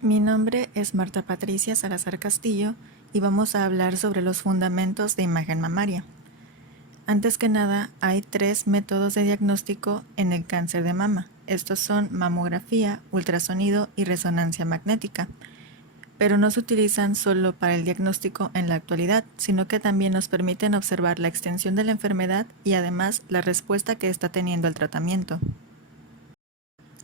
Mi nombre es Marta Patricia Salazar Castillo y vamos a hablar sobre los fundamentos de imagen mamaria. Antes que nada, hay 3 métodos de diagnóstico en el cáncer de mama. Estos son mamografía, ultrasonido y resonancia magnética. Pero no se utilizan solo para el diagnóstico en la actualidad, sino que también nos permiten observar la extensión de la enfermedad y además la respuesta que está teniendo el tratamiento.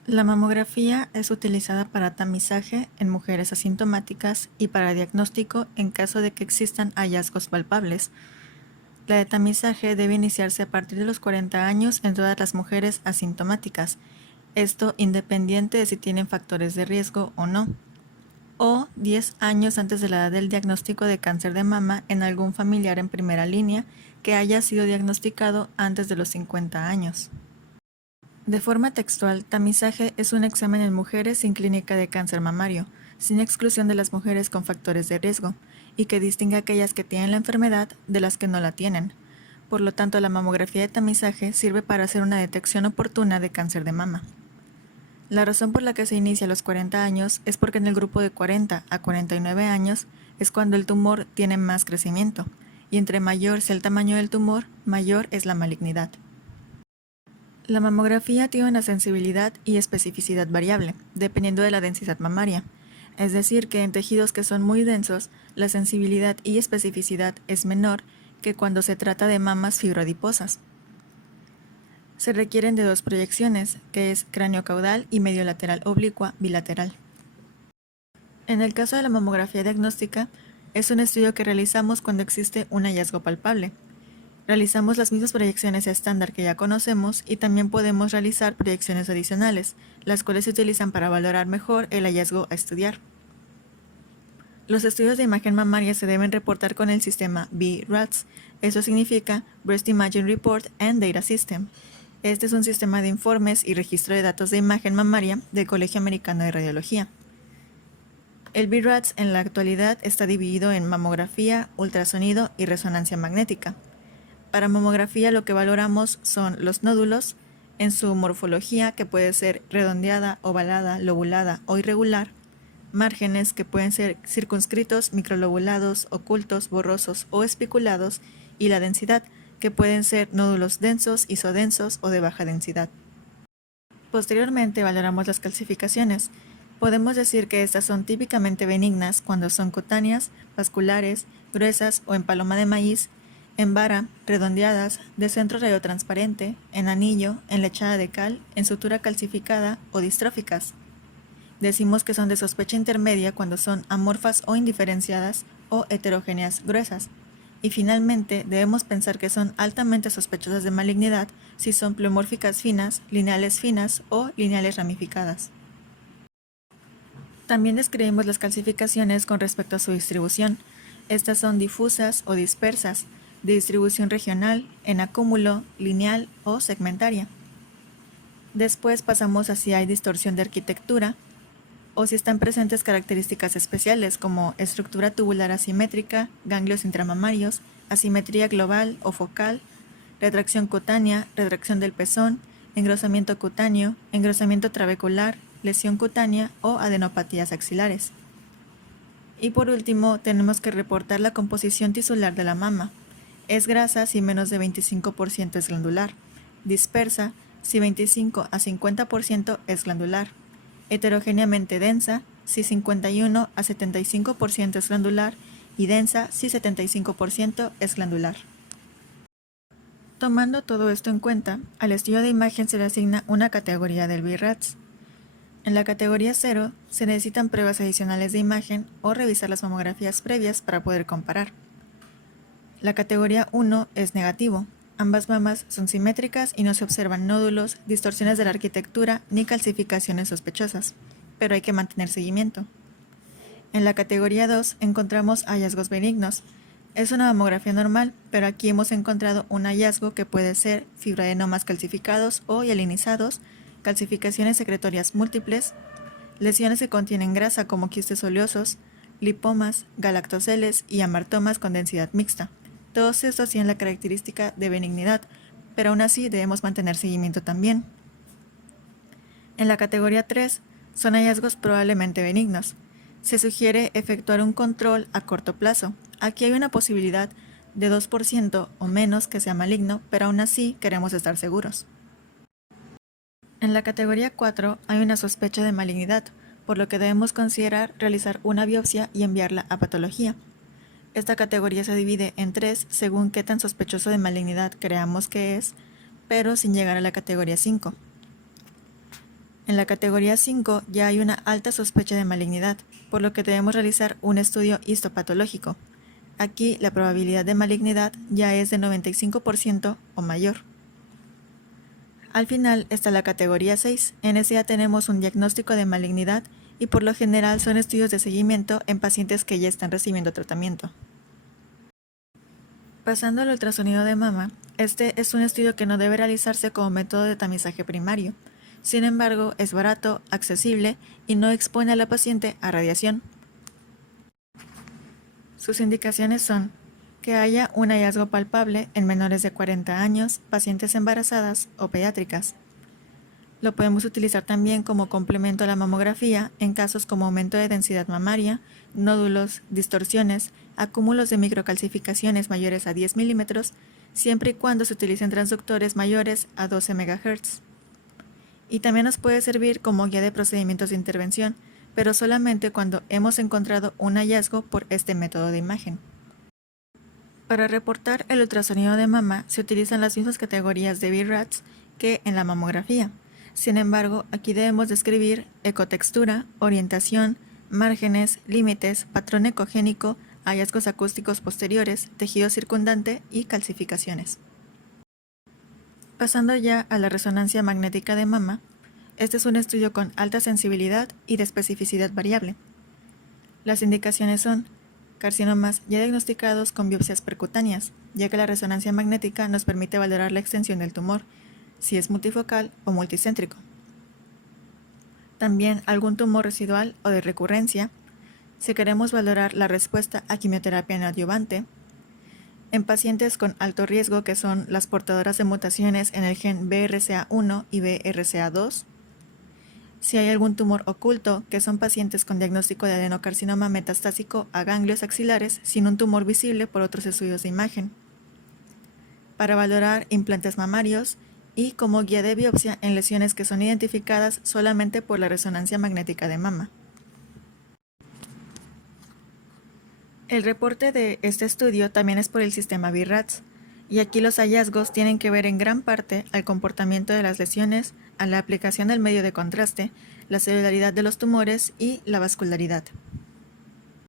La mamografía es utilizada para tamizaje en mujeres asintomáticas y para diagnóstico en caso de que existan hallazgos palpables. La de tamizaje debe iniciarse a partir de los 40 años en todas las mujeres asintomáticas, esto independiente de si tienen factores de riesgo o no, o 10 años antes de la edad del diagnóstico de cáncer de mama en algún familiar en primera línea que haya sido diagnosticado antes de los 50 años. De forma textual, tamizaje es un examen en mujeres sin clínica de cáncer mamario, sin exclusión de las mujeres con factores de riesgo, y que distingue a aquellas que tienen la enfermedad de las que no la tienen. Por lo tanto, la mamografía de tamizaje sirve para hacer una detección oportuna de cáncer de mama. La razón por la que se inicia a los 40 años es porque en el grupo de 40 a 49 años es cuando el tumor tiene más crecimiento, y entre mayor sea el tamaño del tumor, mayor es la malignidad. La mamografía tiene una sensibilidad y especificidad variable, dependiendo de la densidad mamaria. Es decir, que en tejidos que son muy densos, la sensibilidad y especificidad es menor que cuando se trata de mamas fibroadiposas. Se requieren de 2 proyecciones, que es cráneo-caudal y medio-lateral oblicua bilateral. En el caso de la mamografía diagnóstica, es un estudio que realizamos cuando existe un hallazgo palpable. Realizamos las mismas proyecciones estándar que ya conocemos y también podemos realizar proyecciones adicionales, las cuales se utilizan para valorar mejor el hallazgo a estudiar. Los estudios de imagen mamaria se deben reportar con el sistema BRADS, eso significa Breast Imaging Report and Data System. Este es un sistema de informes y registro de datos de imagen mamaria del Colegio Americano de Radiología. El BRADS en la actualidad está dividido en mamografía, ultrasonido y resonancia magnética. Para mamografía lo que valoramos son los nódulos en su morfología, que puede ser redondeada, ovalada, lobulada o irregular, márgenes que pueden ser circunscritos, microlobulados, ocultos, borrosos o espiculados, y la densidad, que pueden ser nódulos densos, isodensos o de baja densidad. Posteriormente valoramos las calcificaciones. Podemos decir que estas son típicamente benignas cuando son cutáneas, vasculares, gruesas o en paloma de maíz, en vara, redondeadas, de centro radiotransparente, en anillo, en lechada de cal, en sutura calcificada o distróficas. Decimos que son de sospecha intermedia cuando son amorfas o indiferenciadas o heterogéneas gruesas. Y finalmente, debemos pensar que son altamente sospechosas de malignidad si son pleomórficas finas, lineales finas o lineales ramificadas. También describimos las calcificaciones con respecto a su distribución. Estas son difusas o dispersas, de distribución regional, en acúmulo, lineal o segmentaria. Después pasamos a si hay distorsión de arquitectura o si están presentes características especiales como estructura tubular asimétrica, ganglios intramamarios, asimetría global o focal, retracción cutánea, retracción del pezón, engrosamiento cutáneo, engrosamiento trabecular, lesión cutánea o adenopatías axilares. Y por último, tenemos que reportar la composición tisular de la mama. Es grasa si menos de 25% es glandular, dispersa si 25 a 50% es glandular, heterogéneamente densa si 51 a 75% es glandular y densa si 75% es glandular. Tomando todo esto en cuenta, al estudio de imagen se le asigna una categoría del BRADS. En la categoría 0 se necesitan pruebas adicionales de imagen o revisar las mamografías previas para poder comparar. La categoría 1 es negativo. Ambas mamas son simétricas y no se observan nódulos, distorsiones de la arquitectura ni calcificaciones sospechosas, pero hay que mantener seguimiento. En la categoría 2 encontramos hallazgos benignos. Es una mamografía normal, pero aquí hemos encontrado un hallazgo que puede ser fibroadenomas calcificados o hialinizados, calcificaciones secretorias múltiples, lesiones que contienen grasa como quistes oleosos, lipomas, galactoceles y amartomas con densidad mixta. Todos estos tienen la característica de benignidad, pero aún así debemos mantener seguimiento también. En la categoría 3 son hallazgos probablemente benignos. Se sugiere efectuar un control a corto plazo. Aquí hay una posibilidad de 2% o menos que sea maligno, pero aún así queremos estar seguros. En la categoría 4 hay una sospecha de malignidad, por lo que debemos considerar realizar una biopsia y enviarla a patología. Esta categoría se divide en 3 según qué tan sospechoso de malignidad creamos que es, pero sin llegar a la categoría 5. En la categoría 5 ya hay una alta sospecha de malignidad, por lo que debemos realizar un estudio histopatológico. Aquí la probabilidad de malignidad ya es de 95% o mayor. Al final está la categoría 6. En esa ya tenemos un diagnóstico de malignidad y por lo general son estudios de seguimiento en pacientes que ya están recibiendo tratamiento. Pasando al ultrasonido de mama, este es un estudio que no debe realizarse como método de tamizaje primario. Sin embargo, es barato, accesible y no expone a la paciente a radiación. Sus indicaciones son que haya un hallazgo palpable en menores de 40 años, pacientes embarazadas o pediátricas. Lo podemos utilizar también como complemento a la mamografía en casos como aumento de densidad mamaria, nódulos, distorsiones, acúmulos de microcalcificaciones mayores a 10 milímetros, siempre y cuando se utilicen transductores mayores a 12 MHz. Y también nos puede servir como guía de procedimientos de intervención, pero solamente cuando hemos encontrado un hallazgo por este método de imagen. Para reportar el ultrasonido de mama se utilizan las mismas categorías de BIRADS que en la mamografía. Sin embargo, aquí debemos describir ecotextura, orientación, márgenes, límites, patrón ecogénico, hallazgos acústicos posteriores, tejido circundante y calcificaciones. Pasando ya a la resonancia magnética de mama, este es un estudio con alta sensibilidad y de especificidad variable. Las indicaciones son carcinomas ya diagnosticados con biopsias percutáneas, ya que la resonancia magnética nos permite valorar la extensión del tumor, si es multifocal o multicéntrico. También algún tumor residual o de recurrencia, si queremos valorar la respuesta a quimioterapia neoadyuvante. En pacientes con alto riesgo, que son las portadoras de mutaciones en el gen BRCA1 y BRCA2. Si hay algún tumor oculto, que son pacientes con diagnóstico de adenocarcinoma metastásico a ganglios axilares sin un tumor visible por otros estudios de imagen. Para valorar implantes mamarios y como guía de biopsia en lesiones que son identificadas solamente por la resonancia magnética de mama. El reporte de este estudio también es por el sistema BIRADS, y aquí los hallazgos tienen que ver en gran parte al comportamiento de las lesiones, a la aplicación del medio de contraste, la celularidad de los tumores y la vascularidad.